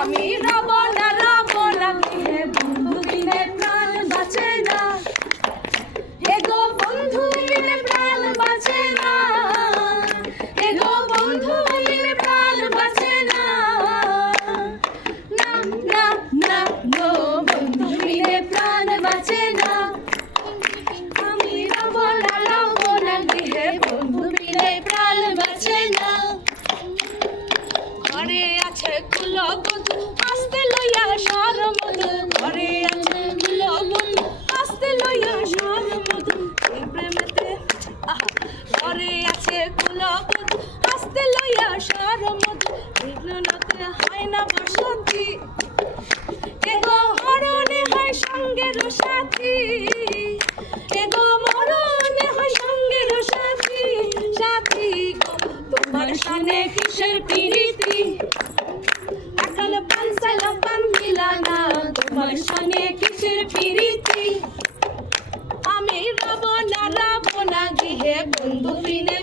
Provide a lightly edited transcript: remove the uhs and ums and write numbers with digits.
আমি রব না গৃহে বন্ধু বিনে প্রাণ বাঁচে না। এগো বন্ধু বিনে প্রাণ বাঁচে না। এগো বন্ধু বিনে প্রাণ বাঁচে না। না না না গো বন্ধু বিনে প্রাণ বাঁচে না। আমি রব না গৃহে বন্ধু বিনে প্রাণ বাঁচে না। ঘরে আছে কুলবধূ আসতে লইয়া সরমধু। ঘরে আছে কুলবধূ আসতে লইয়া সরমধু। এই প্রেমেতে ঘরে আছে কুলবধূ আসতে লইয়া সরমধু। বিঘ্নতে হয় না বসতি। এগো মরণে হয় সঙ্গের সাথী। এগো মরণে হয় সঙ্গের সাথী। সাথী গো তোমার সানে কিসের প্রীতি। এখন পানসালা পান মিলানা তোমার সানে কিসের প্রীতি। আমি রব না গৃহে বন্ধু বিনে